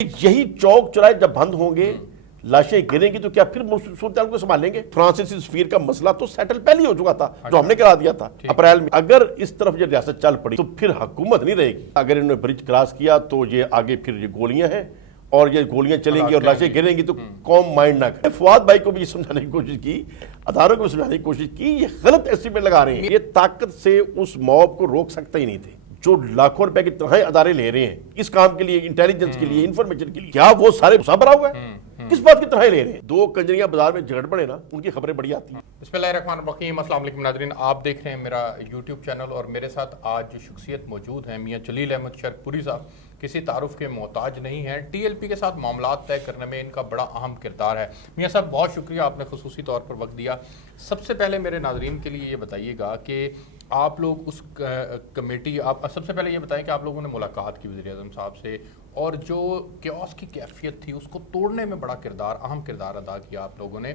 یہی چوک چوراہے جب بند ہوں گے، لاشیں گریں گی تو کیا پھر صورتحال کو سنبھالیں گے؟ فرانسس سفیر کا مسئلہ تو سیٹل پہلے ہو چکا تھا، جو ہم نے کرا دیا تھا اپریل میں۔ اگر اس طرف یہ ریاست چل پڑی تو پھر حکومت نہیں رہے گی۔ اگر انہوں نے برج کراس کیا تو یہ آگے پھر یہ گولیاں ہیں، اور یہ گولیاں چلیں گی اور لاشیں گریں گی تو قوم مائنڈ نہ کرے۔ فواد بھائی کو بھی یہ سمجھانے کی کوشش کی، اداروں کو بھی سمجھانے کی کوشش کی، یہ غلط ایسٹیمیٹ لگا رہے ہیں۔ یہ طاقت سے اس موب کو روک سکتے ہی نہیں تھے جو لاکھوں روپے کی تنخواہیں ادارے لے رہے ہیں اس کام کے لیے، انٹیلیجنس کے لیے، انفارمیشن کے لیے۔ کیا وہ سارے صبر ہوا ہے؟ کس بات کی تنخواہیں لے رہے ہیں؟ دو کنجریاں بازار میں جھگڑ پڑے نا، ان کی خبریں بڑی آتی ہیں۔ بسم اللہ الرحمن الرحیم۔ السلام علیکم ناظرین، آپ دیکھ رہے ہیں میرا یوٹیوب چینل، اور میرے ساتھ آج جو شخصیت موجود ہیں میاں جلیل احمد شرک پوری صاحب، کسی تعارف کے محتاج نہیں ہیں۔ ٹی ایل پی کے ساتھ معاملات طے کرنے میں ان کا بڑا اہم کردار ہے۔ میاں صاحب بہت شکریہ، آپ نے خصوصی طور پر وقت دیا۔ سب سے پہلے میرے ناظرین کے لیے یہ بتائیے گا کہ آپ لوگ اس کمیٹی، آپ سب سے پہلے یہ بتائیں کہ آپ لوگوں نے ملاقات کی وزیر اعظم صاحب سے، اور جو کیوس کی کیفیت تھی اس کو توڑنے میں بڑا اہم کردار ادا کیا آپ لوگوں نے۔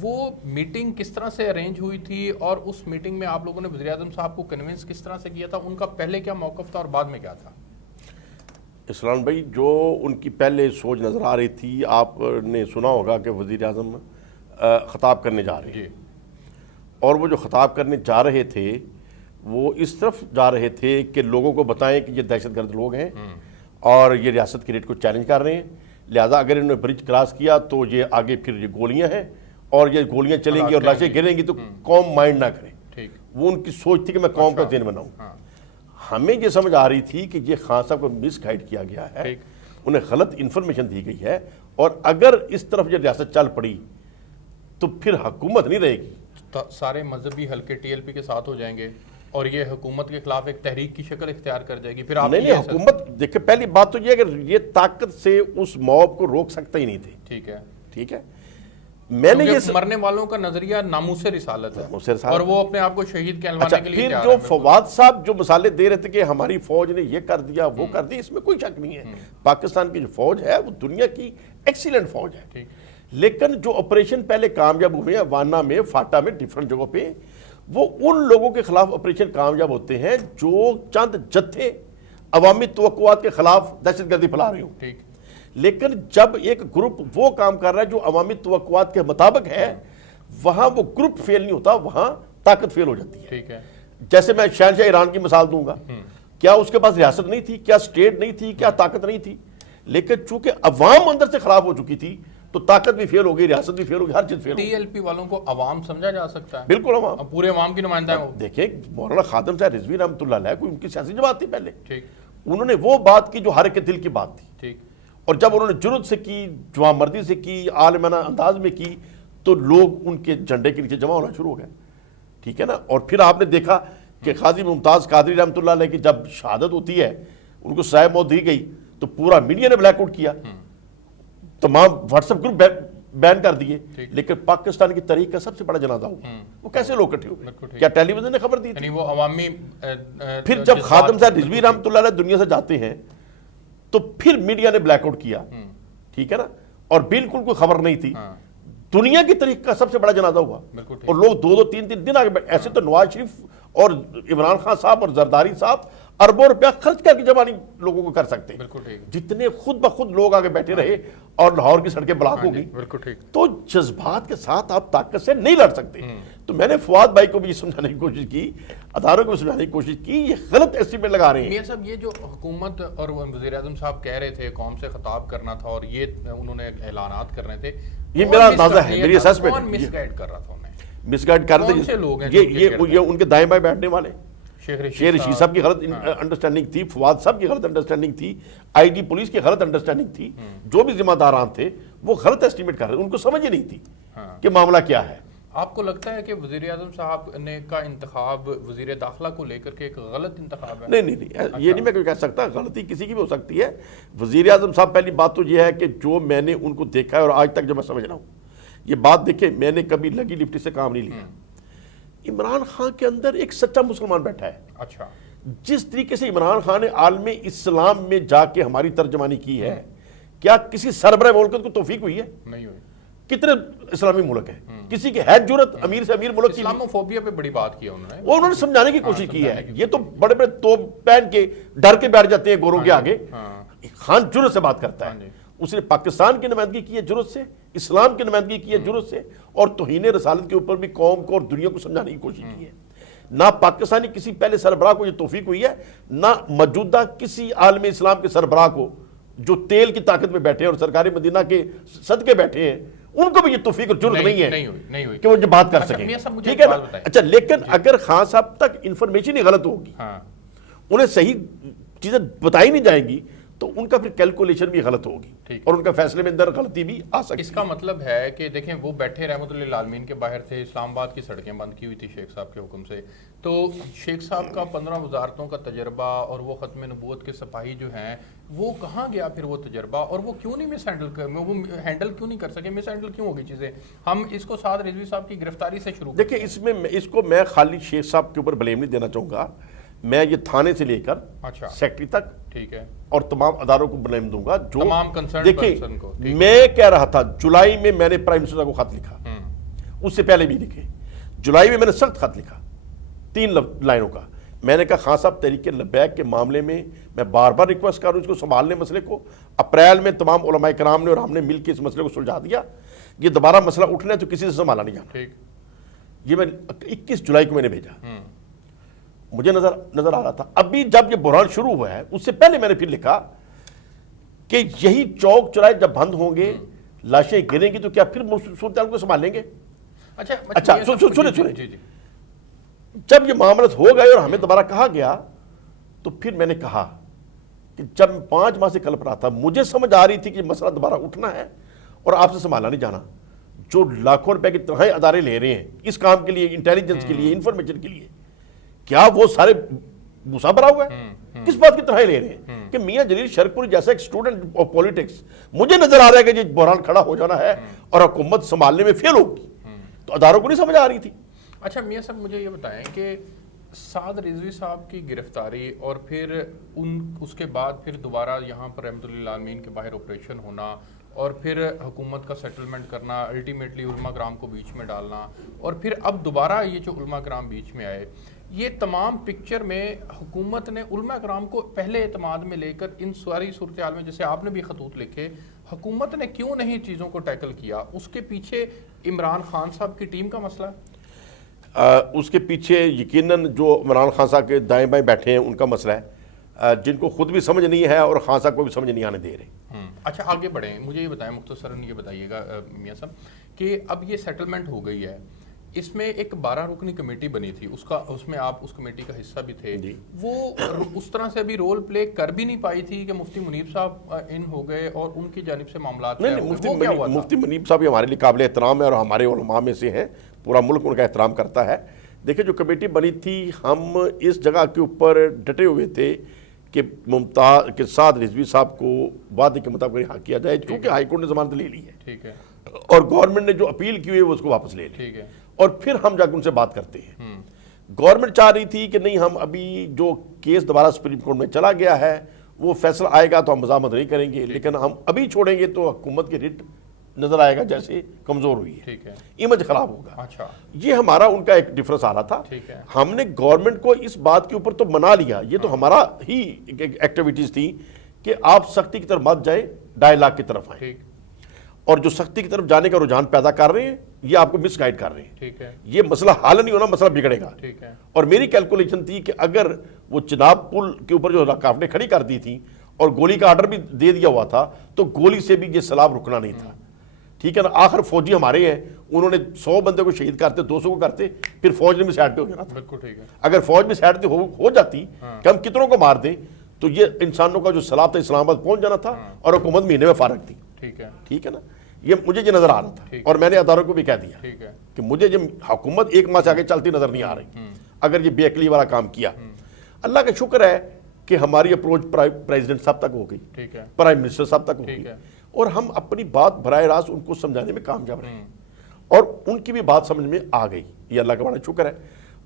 وہ میٹنگ کس طرح سے ارینج ہوئی تھی، اور اس میٹنگ میں آپ لوگوں نے وزیر اعظم صاحب کو کنونس کس طرح سے کیا تھا؟ ان کا پہلے کیا موقف تھا اور بعد میں کیا تھا؟ اسلام بھائی، جو ان کی پہلے سوچ نظر آ رہی تھی، آپ نے سنا ہوگا کہ وزیر اعظم خطاب کرنے جا رہے ہیں، اور وہ جو خطاب کرنے جا رہے تھے وہ اس طرف جا رہے تھے کہ لوگوں کو بتائیں کہ یہ دہشت گرد لوگ ہیں اور یہ ریاست کی ریٹ کو چیلنج کر رہے ہیں، لہٰذا اگر انہوں نے برج کراس کیا تو یہ آگے پھر یہ گولیاں ہیں، اور یہ گولیاں چلیں گی اور لاشیں گریں گی تو قوم مائنڈ نہ کرے۔ وہ ان کی سوچ تھی کہ میں قوم کا ذہن بناؤں۔ ہمیں یہ سمجھ آ رہی تھی کہ یہ خان صاحب کو مس گائیڈ کیا گیا ہے، انہیں غلط انفارمیشن دی گئی ہے، اور اگر اس طرف یہ ریاست چل پڑی تو پھر حکومت نہیں رہے گی۔ سارے مذہبی حلقے ٹی ایل پی کے ساتھ ہو جائیں گے اور یہ حکومت کے خلاف ایک تحریک کی شکل اختیار کر جائے گی۔ پھر آپ نہیں، حکومت دیکھیں، پہلی بات تو یہ کہ یہ طاقت سے اس موب کو روک سکتے ہی نہیں تھے۔ ٹھیک ہے، میں نے یہ مرنے والوں کا نظریہ ناموس رسالت ہے، اور وہ اپنے آپ کو شہید کہلوانے کے لیے پھر جو فواد صاحب جو مثالیں دے رہے تھے کہ ہماری فوج نے یہ کر دیا وہ کر دیا، اس میں کوئی شک نہیں ہے۔ پاکستان کی جو فوج ہے وہ دنیا کی ایکسیلنٹ فوج ہے، لیکن جو آپریشن پہلے کامیاب ہوئے ہیں وانا میں، فاٹا میں، ڈیفرنٹ جگہوں پہ، وہ ان لوگوں کے خلاف آپریشن کامیاب ہوتے ہیں جو چند جتھے عوامی توقعات کے خلاف دہشت گردی پھیلا رہے ہوں۔ لیکن جب ایک گروپ وہ کام کر رہا ہے جو عوامی توقعات کے مطابق ہے، وہاں وہ گروپ فیل نہیں ہوتا، وہاں طاقت فیل ہو جاتی ہے۔ جیسے میں شہنشاہ ایران کی مثال دوں گا، کیا اس کے پاس ریاست نہیں تھی؟ کیا سٹیٹ نہیں تھی؟ کیا طاقت نہیں تھی؟ لیکن چونکہ عوام اندر سے خراب ہو چکی تھی تو طاقت بھی فیل ہو گئی، ریاست بھی فیل ہو گئی، ہر چیز فیل ہو گئی۔ ٹی ایل پی والوں کو عوام سمجھا جا سکتا ہے؟ بالکل عوام، پورے عوام کی نمائندہ ہیں۔ دیکھیں مولانا خادم صاحب رضوی رحمۃ اللہ علیہ، کوئی ان کی سیاسی جماعت تھی پہلے، انہوں نے وہ بات کی جو ہر ایک دل کی بات تھی، اور جب انہوں نے جرأت سے کی، جوان مردی سے کی، عالمانہ انداز میں کی، تو لوگ ان کے جھنڈے کے نیچے جمع ہونا شروع ہو گئے۔ ٹھیک ہے نا؟ اور پھر آپ نے دیکھا کہ قاضی ممتاز قادری رحمۃ اللہ علیہ کی جب شہادت ہوتی ہے، ان کو سزائے موت دی گئی تو پورا میڈیا نے بلیک آؤٹ کیا، تمام واٹس ایپ گروپ بین کر دیے، لیکن پاکستان کی تاریخ کا سب سے بڑا جنازہ ہوا، وہ کیسے لوگ اکٹھے ہوئے؟ کیا ٹیلی ویژن نے خبر دی تھی؟ وہ عوامی۔ پھر جب خادم صاحب رضوی رحمۃ اللہ علیہ دنیا سے جاتے ہیں تو پھر میڈیا نے بلیک آؤٹ کیا، ٹھیک ہے نا، اور بالکل کوئی خبر نہیں تھی۔ دنیا کی تاریخ کا سب سے بڑا جنازہ ہوا، اور لوگ دو تین دن آگے بیٹھے۔ ایسے تو نواز شریف اور عمران خان صاحب اور زرداری صاحب اربوں روپیہ خرچ کر کے جمع نہیں لوگوں کو کر سکتے، جتنے خود بخود لوگ آگے بیٹھے رہے اور لاہور کی سڑکیں بلاک ہو گئی۔ تو جذبات کے ساتھ آپ طاقت سے نہیں لڑ سکتے۔ تو میں نے فواد بھائی کو بھی یہ سمجھانے کی کوشش کی، اداروں کو بھی سمجھانے کی کوشش کی، یہ غلط ایسٹیمیٹ لگا رہے ہیں۔ میاں صاحب، یہ جو حکومت اور وزیر اعظم صاحب کہہ رہے تھے قوم سے خطاب کرنا تھا اور یہ انہوں نے اعلانات کرنے تھے، یہ میرا اندازہ ہے، میری اسسمنٹ ہے۔ کون مس گائیڈ کر رہا تھا انہیں؟ مس گائیڈ کر کون سے لوگ ہیں؟ یہ ان کے دائیں بائیں بیٹھنے والے شیخ رشید صاحب کی غلط انڈرسٹینڈنگ تھی، فواد صاحب کی غلط انڈرسٹینڈنگ تھی، آئی ڈی پولیس کی غلط انڈرسٹینڈنگ تھی، جو بھی ذمہ داران تھے وہ غلط ایسٹیمیٹ کر رہے تھے، ان کو سمجھ ہی نہیں تھی کہ معاملہ کیا ہے۔ آپ کو لگتا ہے کہ وزیر اعظم صاحب نے کا انتخاب وزیر داخلہ کو لے کر کے ایک غلط انتخاب ہے؟ نہیں، یہ نہیں میں کہہ سکتا، غلطی کسی کی بھی ہو سکتی ہے۔ وزیر اعظم صاحب، پہلی بات تو یہ ہے کہ جو میں نے ان کو دیکھا ہے اور آج تک جو میں سمجھ رہا ہوں، یہ بات دیکھیں، میں نے کبھی لگی لپٹی سے کام نہیں لیا۔ عمران خان کے اندر ایک سچا مسلمان بیٹھا ہے۔ اچھا، جس طریقے سے عمران خان نے عالم اسلام میں جا کے ہماری ترجمانی کی ہے، کیا کسی سربراہ ملکت کو توفیق ہوئی ہے؟ نہیں ہوئی۔ کتنے اسلامی ملک ہیں، کسی کی ہے جرت امیر سے امیر ملک کی؟ اسلاموفوبیا پہ بڑی بات کی انہوں نے سمجھانے کی کوشش کی ہے۔ یہ تو بڑے بڑے توپ پہن کے ڈر کے بیٹھ جاتے ہیں گوروں کے آگے، خان جرت سے بات کرتا ہے، اس نے پاکستان کی نمائندگی کی ہے جرت سے، اسلام کی نمائندگی کی ہے جرت سے، اور توہین رسالت کے اوپر بھی قوم کو اور دنیا کو سمجھانے کی کوشش کی ہے۔ نہ پاکستانی کسی پہلے سربراہ کو یہ توفیق ہوئی ہے، نہ موجودہ کسی عالم اسلام کے سربراہ کو جو تیل کی طاقت میں بیٹھے ہیں اور سرکاری مدینہ کے صدقے بیٹھے ہیں، ان کو بھی یہ توفیق اور جرت نہیں ہے کہ وہ یہ بات کر سکیں۔ ٹھیک ہے نا؟ اچھا، لیکن اگر خان صاحب تک انفارمیشن ہی غلط ہوگی، انہیں صحیح چیزیں بتائی نہیں جائیں گی، تو ان کا پھر کیلکولیشن بھی غلط ہوگی اور ان کا فیصلے میں اندر غلطی بھی آ سکتی ہے۔ اس کا مطلب ہے کہ دیکھیں وہ بیٹھے رحمت اللہ العالمین کے باہر تھے، اسلام آباد کی سڑکیں بند کی ہوئی تھی شیخ صاحب کے حکم سے، تو شیخ صاحب کا 15 وزارتوں کا تجربہ اور وہ ختم نبوت کے سپاہی جو ہیں، وہ کہاں گیا پھر وہ تجربہ، اور وہ کیوں نہیں ہینڈل کیوں نہیں کر سکے، مس ہینڈل کیوں ہوگی چیزیں؟ ہم اس کو سعد رضوی صاحب کی گرفتاری سے شروع دیکھیں، اس کو میں خالی شیخ صاحب کے اوپر بلیم نہیں دینا چاہوں گا، میں یہ تھانے سے لے کر سیکٹری تک ٹھیک ہے اور تمام اداروں کو بلیم دوں گا جو تمام کنسرن پرسن کو۔ دیکھیں، میں کہہ رہا تھا جولائی میں نے پرائم منسٹر کو خط لکھا، اس سے پہلے بھی لکھے، جولائی میں نے سخت خط لکھا 3 لائنوں کا، میں نے کہا خان صاحب تحریک لبیک کے معاملے میں میں بار بار ریکویسٹ کر رہا ہوں اس کو سنبھالنے مسئلے کو۔ اپریل میں تمام علماء کرام نے اور ہم نے مل کے اس مسئلے کو سلجھا دیا، یہ دوبارہ مسئلہ اٹھنا ہے تو کسی سے سنبھالا نہیں جانا۔ یہ میں 21 جولائی کو میں نے بھیجا، مجھے نظر آ رہا تھا ابھی جب یہ بحران شروع ہوا ہے، اس سے پہلے میں نے پھر لکھا کہ یہی چوک چوراہے جب بند ہوں گے، لاشیں گریں گی، تو کیا پھر صورتحال کو سنبھالیں گے؟ اچھا سنیں، جب یہ معاملات ہو گئے اور ہمیں دوبارہ کہا گیا، تو پھر میں نے کہا کہ جب 5 ماہ سے کلپ رہا تھا، مجھے سمجھ آ رہی تھی کہ مسئلہ دوبارہ اٹھنا ہے اور آپ سے سنبھالا نہیں جانا، جو لاکھوں روپے کی تنہائی ادارے لے رہے ہیں اس کام کے لیے، انٹیلیجنس کے لیے، انفارمیشن کے لیے، کیا وہ سارے بھوسا بھرا ہوا ہے؟ کس بات کی تنہائی لے رہے ہیں؟ کہ میاں جلیل شرک جیسا ایک اسٹوڈنٹ آف پولیٹکس، مجھے نظر آ رہا ہے کہ یہ بحران کھڑا ہو جانا ہے اور حکومت سنبھالنے میں فیل ہوگی، تو اداروں کو نہیں سمجھ آ رہی تھی۔ اچھا میاں صاحب، مجھے یہ بتائیں کہ سعد رضوی صاحب کی گرفتاری اور پھر اس کے بعد پھر دوبارہ یہاں پر رحمت اللہ العالمین کے باہر آپریشن ہونا اور پھر حکومت کا سیٹلمنٹ کرنا، الٹیمیٹلی علماء کرام کو بیچ میں ڈالنا، اور پھر اب دوبارہ یہ جو علماء کرام بیچ میں آئے، یہ تمام پکچر میں حکومت نے علماء کرام کو پہلے اعتماد میں لے کر ان ساری صورتحال میں، جیسے آپ نے بھی خطوط لکھے، حکومت نے کیوں نہیں چیزوں کو ٹیکل کیا؟ اس کے پیچھے عمران خان صاحب کی ٹیم کا مسئلہ ہے؟ اس کے پیچھے یقیناً جو عمران خان صاحب کے دائیں بائیں بیٹھے ہیں ان کا مسئلہ ہے، جن کو خود بھی سمجھ نہیں ہے اور خان صاحب کو بھی سمجھ نہیں آنے دے رہے۔ اچھا آگے بڑھیں، مجھے یہ بتائیں مختصراً، یہ بتائیے گا میاں صاحب کہ اب یہ سیٹلمنٹ ہو گئی ہے، اس میں ایک 12 رکنی کمیٹی بنی تھی، اس میں آپ اس کمیٹی کا حصہ بھی تھے، وہ اس طرح سے ابھی رول پلے کر بھی نہیں پائی تھی کہ مفتی منیب صاحب ان ہو گئے اور ان کی جانب سے معاملات مفتی منیب صاحب ہمارے لیے قابل احترام ہے اور ہمارے علماء میں سے ہیں، پورا ملک ان کا احترام کرتا ہے۔ دیکھیں، جو کمیٹی بنی تھی، ہم اس جگہ کے اوپر ڈٹے ہوئے تھے کہ سعد رضوی صاحب کو وعدے کے مطابق رہا کیا جائے، چونکہ ہائی کورٹ نے ضمانت لے لی ہے اور گورنمنٹ نے جو اپیل کی ہوئی ہے وہ اس کو واپس لے لی، اور پھر ہم جا کے ان سے بات کرتے ہیں۔ گورنمنٹ چاہ رہی تھی کہ نہیں، ہم ابھی جو کیس دوبارہ سپریم کورٹ میں چلا گیا ہے وہ فیصلہ آئے گا تو ہم مزاحمت نہیں کریں گے، لیکن ہم ابھی چھوڑیں گے تو حکومت کی ریٹ نظر آئے گا جیسے کمزور ہوئی ہے، امیج خراب ہوگا۔ یہ ہمارا ان کا ایک ڈفرنس آ رہا تھا۔ ہم نے گورنمنٹ کو اس بات کے اوپر تو منا لیا، یہ تو ہمارا ہی ایکٹیویٹیز تھی کہ آپ سختی کی طرف مت جائیں، ڈائیلاگ کی طرف آئیں، اور جو سختی کی طرف جانے کا رجحان پیدا کر رہے ہیں یہ آپ کو مس گائیڈ کر رہے ہیں۔ یہ مسئلہ حل نہیں ہونا، مسئلہ بگڑے گا۔ اور میری کیلکولیشن تھی کہ اگر وہ چناب پل کے اوپر جو رکاوٹیں کھڑی کر دی تھی اور گولی کا آرڈر بھی دے دیا ہوا تھا، تو گولی سے بھی یہ سیلاب رکنا نہیں تھا، ٹھیک ہے نا۔ آخر فوجی ہمارے ہیں، انہوں نے 100 بندے کو شہید کرتے، 200 کو کرتے، پھر فوج نے بھی سائڈ پہ ہو جانا تھا۔ اگر فوج بھی سائڈ پہ ہو جاتی کہ ہم کتنوں کو مار دیں، تو یہ انسانوں کا جو سیلاب تھا اسلام آباد پہنچ جانا تھا اور حکومت مہینے میں فارغ تھی، ٹھیک ہے نا۔ مجھے یہ نظر آ رہا تھا اور میں نے اداروں کو بھی کہہ دیا کہ مجھے یہ حکومت 1 ماہ سے آگے چلتی نظر نہیں آ رہی اگر یہ بے عقلی والا کام کیا۔ اللہ کا شکر ہے کہ ہماری اپروچ پریزیڈنٹ صاحب تک ہو گئی، پرائم منسٹر صاحب تک ہو گئی، اور ہم اپنی بات براہ راست ان کو سمجھانے میں کامیاب رہے اور ان کی بھی بات سمجھ میں آ گئی، یہ اللہ کا بڑا شکر ہے۔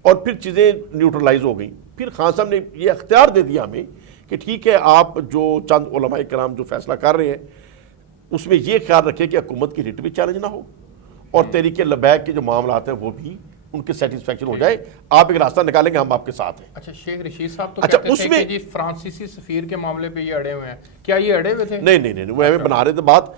اور پھر چیزیں نیوٹرلائز ہو گئیں۔ پھر خان صاحب نے یہ اختیار دے دیا ہمیں کہ ٹھیک ہے، آپ جو چند علماء کرام جو فیصلہ کر رہے ہیں اس میں یہ خیال رکھے کہ حکومت کی ریٹ بھی چیلنج نہ ہو اور تحریک لبیک کے جو معاملات ہیں وہ بھی ان کے سیٹسفیکشن ہو جائے, آپ ایک راستہ نکالیں گے, ہم آپ کے ساتھ ہیں. اچھا شیخ رشید صاحب تو اچھا، کہتے اس تھے میں کہ جی فرانسیسی سفیر کے معاملے پہ یہ اڑے ہوئے ہیں, کیا یہ اڑے ہوئے تھے؟ نہیں, وہ ہمیں بنا رہے تھے بات,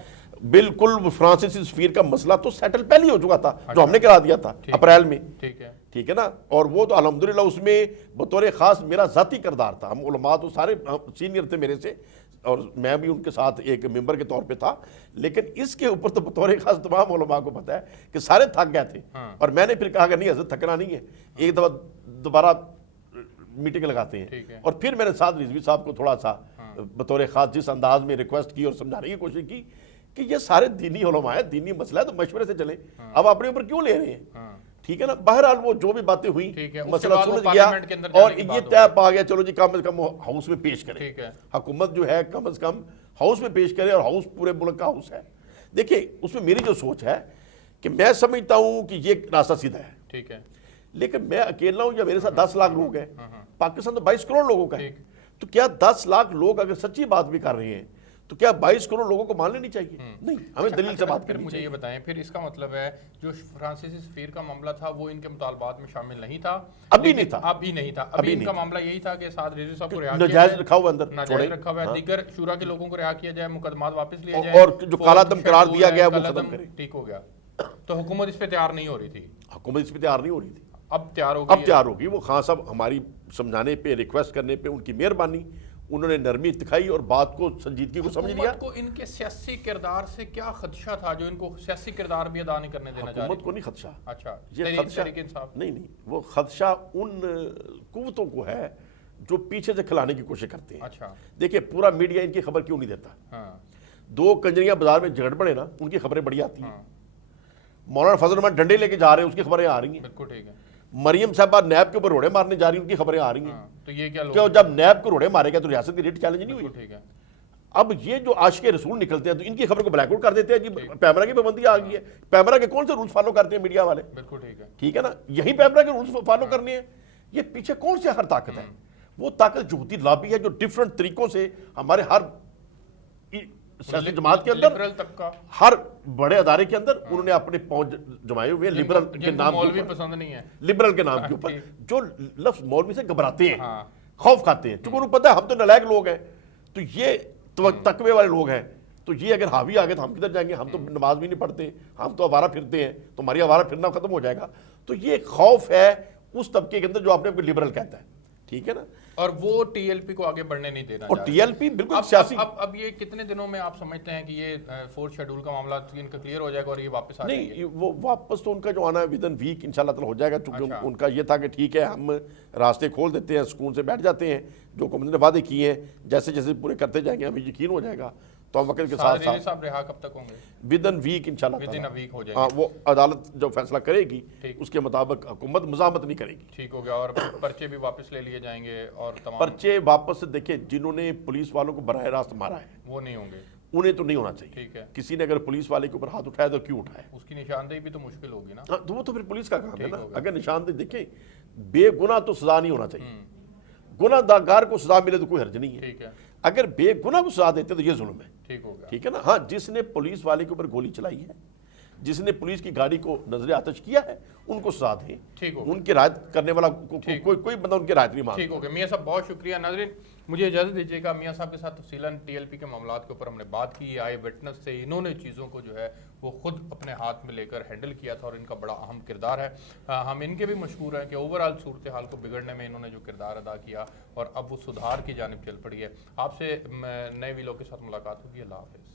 بالکل فرانسیسی سفیر کا مسئلہ تو سیٹل پہلے ہی ہو چکا تھا, جو ہم نے کرا دیا تھا اپریل میں. ٹھیک ہے نا, اور وہ تو الحمدللہ اس میں بطور خاص میرا ذاتی کردار تھا. ہم علماء تو سارے سینئر تھے میرے سے, اور میں بھی ان کے ساتھ ایک ممبر کے طور پہ تھا, لیکن اس کے اوپر تو بطور خاص تمام علماء کو پتہ ہے کہ سارے تھک گئے تھے. اور میں نے پھر کہا کہ نہیں حضرت تھکنا نہیں ہے, ایک دفعہ دوبارہ میٹنگ لگاتے ہیں. اور پھر میں نے ساتھ رضوی صاحب کو تھوڑا سا بطور خاص جس انداز میں ریکویسٹ کی اور سمجھانے کی کوشش کی کہ یہ سارے دینی علماء ہیں, دینی مسئلہ ہے تو مشورے سے چلیں, اب اپنے اوپر کیوں لے رہے ہیں. ٹھیک ہے نا, بہرحال وہ جو بھی باتیں ہوئی مسئلہ سلجھ گیا اور یہ طے پا گیا, چلو جی کم از کم ہاؤس میں پیش کریں, حکومت جو ہے کم از کم ہاؤس میں پیش کرے, اور ہاؤس پورے ملک کا ہاؤس ہے. دیکھیں اس میں میری جو سوچ ہے کہ میں سمجھتا ہوں کہ یہ راستہ سیدھا ہے. ٹھیک ہے, لیکن میں اکیلا ہوں یا میرے ساتھ 10 لاکھ لوگ ہیں, پاکستان تو 22 کروڑ لوگوں کا ہے, تو کیا 10 لاکھ لوگ اگر سچی بات بھی کر رہے ہیں تو کیا 22 کروڑ لوگوں کو مان لینی چاہیے؟ نہیں, ہمیں دلیل سے بات کرنی مجھے چاہیے. یہ بتائیں پھر اس کا مطلب ہے جو فرانسیسی سفیر کا معاملہ تھا وہ ان کے مطالبات میں شامل نہیں تھا, ابھی نہیں تھا, ابھی ان کا معاملہ یہی تھا کہ سعد رضوی صاحب کو رہا کیا جائے, ناجائز رکھا ہوا اندر, ناجائز رکھا ہوا ہے, دیگر شورا کے لوگوں کو رہا کیا جائے, مقدمات واپس لیے جائیں, اور جو کالا دم قرار دیا گیا وہ ختم کرے. ٹھیک ہو گیا, تو حکومت اس پہ تیار نہیں ہو رہی تھی. حکومت اس پہ تیار نہیں ہو رہی تھی, اب تیار ہوگی. وہ خان صاحب ہماری سمجھانے پہ, ریکویسٹ کرنے پہ ان کی مہربانی, انہوں نے نرمی دکھائی اور بات کو سنجیدگی کو سمجھ لیا. حکومت کو ان کے سیاسی کردار سے کیا خدشہ تھا جو ان کو سیاسی کردار بھی ادا نہیں کرنے دینا چاہ رہی؟ حکومت کو نہیں خدشہ. اچھا, یہ خدشہ نہیں, وہ خدشہ ان قوتوں کو ہے جو پیچھے سے کھلانے کی کوشش کرتے ہیں. اچھا, دیکھیں پورا میڈیا ان کی خبر کیوں نہیں دیتا. 2 کنجریاں بازار میں جھگڑ پڑے نا, ان کی خبریں بڑی آتی ہیں. مولانا فضل الرحمان ڈنڈے لے کے جا رہے ہیں, اس کی خبریں آ رہی ہیں. بالکل ٹھیک ہے. مریم صاحبہ نیب کے اوپر روڑے مارنے جا رہی ہیں, ان کی خبریں آ رہی ہیں. تو یہ کیا کہ جب نیب کو روڑے مارے گا تو ریاست کی ریٹ چیلنج نہیں ہوئی. ٹھیک ہے. اب یہ جو عاشق رسول نکلتے ہیں تو ان کی خبر کو بلیک آؤٹ کر دیتے ہیں, جی پیمرا کی پابندی آ گئی ہے. پیمرا کے کون سے رولز فالو کرتے ہیں میڈیا والے؟ بالکل ٹھیک ہے. ٹھیک ہے نا, یہی پیمرا کے رولز فالو کرنے ہیں. یہ پیچھے کون سی ہر طاقت ہے؟ وہ طاقت جہودی لابی ہے جو ڈیفرنٹ طریقوں سے ہمارے ہر سیاسی جماعت کے اندر, ہر بڑے ادارے کے اندر انہوں نے اپنے پہنچ جمائے ہوئے لبرل کے نام کے اوپر, پسند نہیں ہے لبرل کے نام کے اوپر, جو لفظ مولوی سے گھبراتے ہیں, خوف کھاتے ہیں, چونکہ انہوں کو پتہ ہے ہم تو نالائق لوگ ہیں, تو یہ تقوی والے لوگ ہیں, تو یہ اگر حاوی آگے تو ہم کدھر جائیں گے, ہم تو نماز بھی نہیں پڑھتے, ہم تو آوارہ پھرتے ہیں, تو ہماری آوارہ پھرنا ختم ہو جائے گا. تو یہ ایک خوف ہے اس طبقے کے اندر جو اپنے کو لبرل کہتا ہے. ٹھیک ہے نا, اور وہ ٹی ایل پی کو آگے بڑھنے نہیں دینا. اور ٹی ایل پی بالکل سیاسی. اب یہ کتنے دنوں میں آپ سمجھتے ہیں کہ یہ 4th شیڈول کا معاملہ ان کا کلیئر ہو جائے گا اور یہ واپس آ جائیں گے؟ نہیں, وہ واپس تو ان کا جو آنا ہے ودن ویک انشاءاللہ تعالی ہو جائے گا, چونکہ ان کا یہ تھا کہ ٹھیک ہے ہم راستے کھول دیتے ہیں, سکون سے بیٹھ جاتے ہیں, جو حکومت نے وعدے کیے ہیں جیسے جیسے پورے کرتے جائیں گے ہمیں یقین ہو جائے گا, تو ہم وقت کے ساتھ ساتھ صاحب رہا کب تک ہوں گے؟ ودن ویک انشاءاللہ ودن ویک ہو جائے گا. وہ عدالت جو فیصلہ کرے گی اس کے مطابق حکومت مزاحمت نہیں کرے گی. ٹھیک ہو گیا. اور پرچے بھی واپس لے لیے جائیں گے, اور تمام پرچے واپس. دیکھیں جنہوں نے پولیس والوں کو براہ راست مارا ہے وہ نہیں ہوں گے, انہیں تو نہیں ہونا چاہیے. ٹھیک ہے. کسی نے اگر پولیس والے کے اوپر ہاتھ اٹھایا تو کیوں اٹھایا؟ اس کی نشاندہی بھی تو مشکل ہوگی نا. تو وہ تو پھر پولیس کا کام ہے نا. اگر نشاندہی دیکھیں, بے گناہ تو سزا نہیں ہونا چاہیے, گناہ گار کو سزا ملے تو کوئی حرج نہیں ہے. ٹھیک ہے. اگر بے گناہ کو سزا دیتے تو یہ ظلم ہے. ٹھیک ہو گیا. ٹھیک ہے نا. ہاں, جس نے پولیس والے کے اوپر گولی چلائی ہے, جس نے پولیس کی گاڑی کو نظر آتش کیا ہے, ان کو سزا دیں. ان کے رعایت کرنے والا کوئی بندہ ان کے رعایت نہیں مانگتا. ٹھیک ہو گیا. میاں صاحب بہت شکریہ. ناظرین مجھے اجازت دیجیے گا, میاں صاحب کے ساتھ تفصیلاً ٹی ایل پی کے معاملات کے اوپر ہم نے بات کی. آئے وٹنس سے انہوں نے چیزوں کو جو ہے وہ خود اپنے ہاتھ میں لے کر ہینڈل کیا تھا, اور ان کا بڑا اہم کردار ہے. ہم ان کے بھی مشکور ہیں کہ اوورآل صورتحال کو بگڑنے میں انہوں نے جو کردار ادا کیا, اور اب وہ سدھار کی جانب چل پڑی ہے. آپ سے نئے ویلوگ کے ساتھ ملاقات ہوگی. اللہ حافظ.